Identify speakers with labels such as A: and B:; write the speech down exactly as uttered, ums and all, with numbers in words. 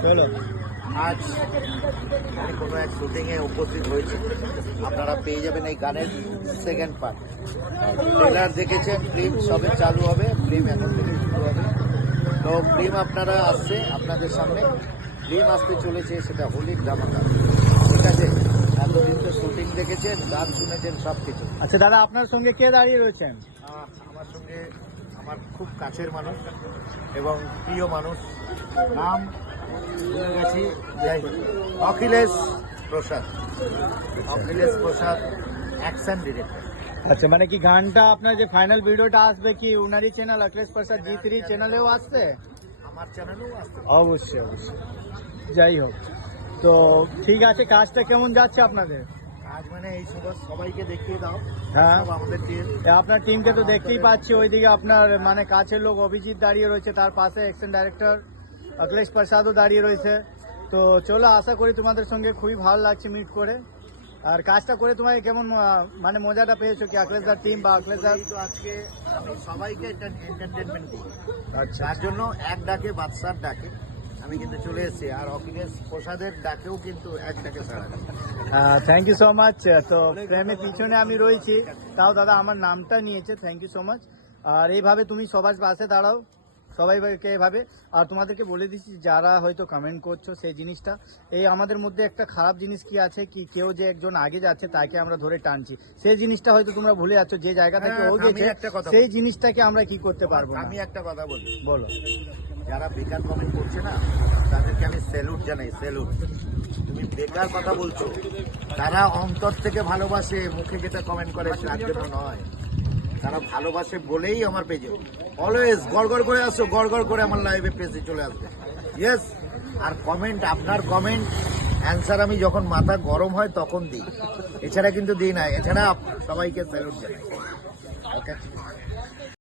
A: চলো
B: আজ আমি কোনো এক শুটিংয়ে উপস্থিত হয়েছি। আপনারা পেয়ে যাবেন এই গানের সেকেন্ড পার্ট। ট্রেলার দেখেছেন, ফিল্ম সবে চালু হবে, ফিল্ম এখন থেকে শুরু হবে। তো ফিল্ম আপনারা আসছে আপনাদের সামনে, ফিল্ম আসতে চলেছে, সেটা হোলির ধামাকা। ঠিক আছে, এতদিন তো শুটিং দেখেছেন, গান শুনেছেন, সব কিছু।
A: আচ্ছা দাদা, আপনার সঙ্গে কে দাঁড়িয়ে রয়েছেন?
B: আহ, আমার সঙ্গে আমার খুব কাছের মানুষ এবং প্রিয় মানুষ, নাম ভুলে গেছি, যাই হোক, অখিলেশ প্রসাদ। Akhilesh Prasad action director.
A: আচ্ছা, মানে কি গানটা আপনার যে ফাইনাল ভিডিওটা আসবে কি উনারই চ্যানেল অখিলেশ প্রসাদ জি থ্রি চ্যানেলেও আসবে?
B: আমার চ্যানেলেও আসতে
A: অবশ্যই অবশ্যই। যাই হোক, তো ঠিক আছে, কাজটা কেমন যাচ্ছে আপনাদের?
B: আজ মানে এই সবার সবাইকে দেখিয়ে দাও।
A: হ্যাঁ।
B: সব আমাদের টিম।
A: আপনার টিমকে তো দেখতেই পাচ্ছি, ওইদিকে আপনার মানে কাছের লোক অভিজিৎ দাঁড়িয়ে রয়েছে, তার পাশে অ্যাকশন ডাইরেক্টর অখিলেশ প্রসাদও দাঁড়িয়ে রয়েছে। তো চলো, আশা করি তোমাদের সঙ্গে খুবই ভালো লাগছে মিট করে। আর কাজটা করে তোমার কেমন আহ, মানে মজাটা পেয়েছো কি অখিলেশ দার টিম বা অখিলেশ দার?
B: তো আজকে আমি সবাইকে এন্টারটেনমেন্ট দিই,
A: আচ্ছা,
B: তার জন্য এক ডাকে বাদশার ডাকে আমি কিন্তু চলে এসেছি। আর অখিলেশ প্রসাদের ডাকেও কিন্তু এক ডাকে ছাড়া।
A: Thank you so much. তো প্রেমের পিছনে আমি রয়েছি, তাও দাদা আমার নামটা নিয়েছে, থ্যাংক ইউ সো মাচ। আর এইভাবে তুমি সবার পাশে দাঁড়াও, সবাইকে এভাবে। আর তোমাদেরকে বলে দিচ্ছি, যারা হয়তো কমেন্ট করছো সেই জিনিসটা, এই আমাদের মধ্যে একটা খারাপ জিনিস কি আছে কি, কেউ যে একজন আগে যাচ্ছে তাকে আমরা ধরে টানছি, সেই জিনিসটা হয়তো তোমরা ভুলে যাচ্ছ। যে জায়গা থেকে ও
B: হ্যাঁ, আমি
A: গেছে
B: একটা কথা
A: সেই
B: বলি।
A: জিনিসটাকে আমরা কি করতে পারবো না।
B: আমি একটা কথা বলি,
A: বলো।
B: যারা বেকার কমেন্ট করছে না, তাদেরকে আমি স্যালুট জানাই, স্যালুট। তুমি বেকার কথা বলছো, তারা অন্তর থেকে ভালোবাসে, মুখে যেটা কমেন্ট করে তার জন্য নয়। তারা ভালোবাসে বলেই আমার পেজে অলওয়েজ গড়গড় করে আসো, গড়গড় করে আমার লাইভে পেজে চলে আসবে। ইয়েস। আর কমেন্ট, আপনার কমেন্ট অ্যান্সার আমি যখন মাথা গরম হয় তখন দিই, এছাড়া কিন্তু দিই না। এছাড়া সবাইকে স্যালুট জানাই। ওকে।